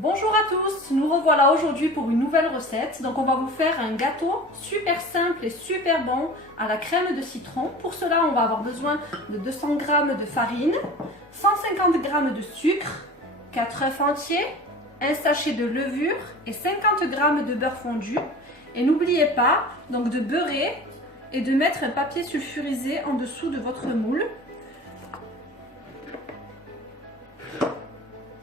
Bonjour à tous, nous revoilà aujourd'hui pour une nouvelle recette. Donc on va vous faire un gâteau super simple et super bon à la crème de citron. Pour cela on va avoir besoin de 200 g de farine, 150 g de sucre, 4 œufs entiers, un sachet de levure et 50 g de beurre fondu. Et n'oubliez pas donc de beurrer et de mettre un papier sulfurisé en dessous de votre moule.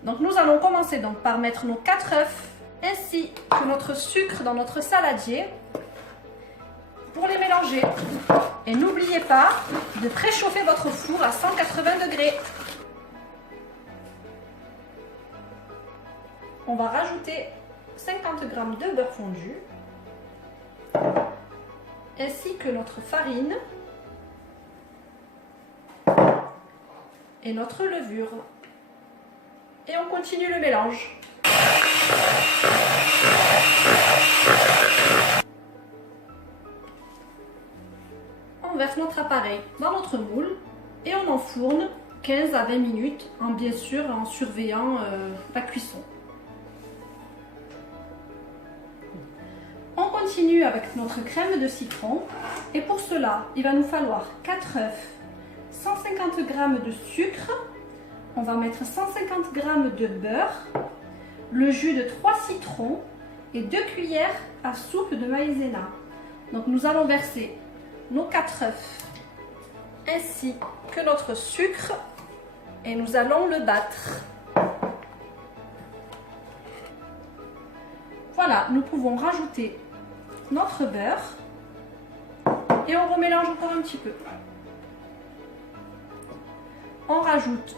Donc nous allons commencer donc par mettre nos 4 œufs ainsi que notre sucre dans notre saladier pour les mélanger. Et n'oubliez pas de préchauffer votre four à 180 degrés. On va rajouter 50 g de beurre fondu ainsi que notre farine et notre levure. Et on continue le mélange. On verse notre appareil dans notre moule et on enfourne 15 à 20 minutes, bien sûr en surveillant la cuisson. On continue avec notre crème de citron et pour cela, il va nous falloir 4 œufs, 150 g de sucre. On va mettre 150 g de beurre, le jus de 3 citrons et 2 cuillères à soupe de maïzena. Donc nous allons verser nos 4 œufs ainsi que notre sucre et nous allons le battre. Voilà, nous pouvons rajouter notre beurre et on remélange encore un petit peu. On rajoute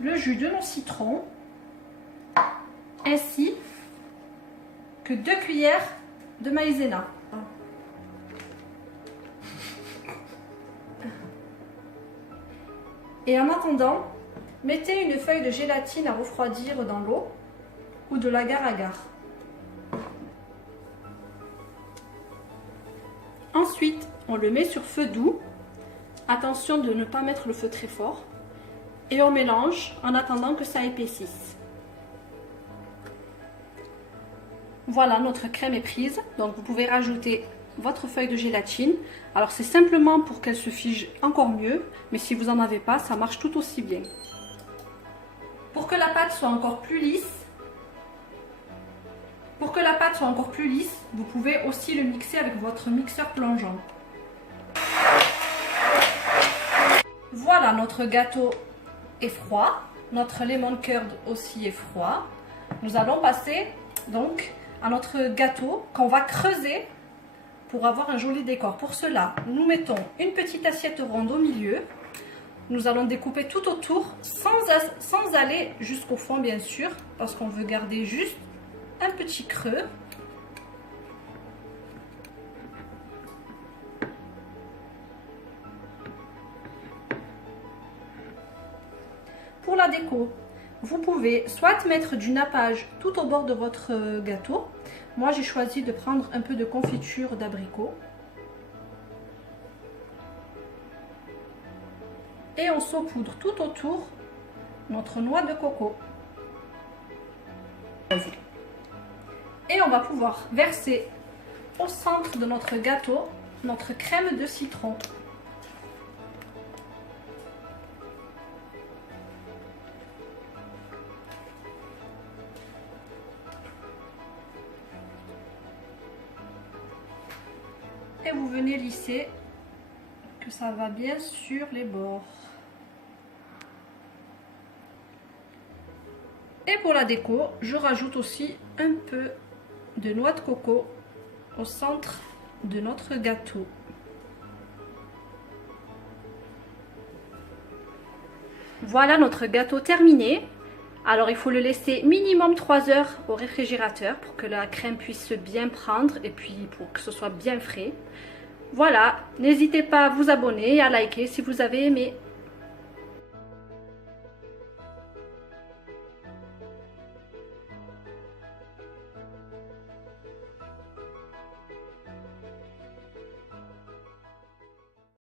le jus de nos citrons ainsi que 2 cuillères de maïzena. Et en attendant, mettez une feuille de gélatine à refroidir dans l'eau ou de l'agar-agar. Ensuite, on le met sur feu doux. Attention de ne pas mettre le feu très fort. Et on mélange en attendant que ça épaississe. Voilà, notre crème est prise. Donc vous pouvez rajouter votre feuille de gélatine. Alors c'est simplement pour qu'elle se fige encore mieux. Mais si vous n'en avez pas, ça marche tout aussi bien. Pour que la pâte soit encore plus lisse, vous pouvez aussi le mixer avec votre mixeur plongeant. Voilà, notre gâteau est froid, notre lemon curd aussi est froid. Nous allons passer donc à notre gâteau qu'on va creuser pour avoir un joli décor. Pour cela, nous mettons une petite assiette ronde au milieu. Nous allons découper tout autour sans aller jusqu'au fond bien sûr, parce qu'on veut garder juste un petit creux. Pour la déco, vous pouvez soit mettre du nappage tout au bord de votre gâteau. Moi, j'ai choisi de prendre un peu de confiture d'abricot. Et on saupoudre tout autour notre noix de coco. Et on va pouvoir verser au centre de notre gâteau notre crème de citron. Et vous venez lisser que ça va bien sur les bords. Et pour la déco, je rajoute aussi un peu de noix de coco au centre de notre gâteau. Voilà notre gâteau terminé. Alors il faut le laisser minimum 3 heures au réfrigérateur pour que la crème puisse bien prendre et puis pour que ce soit bien frais. Voilà, n'hésitez pas à vous abonner et à liker si vous avez aimé.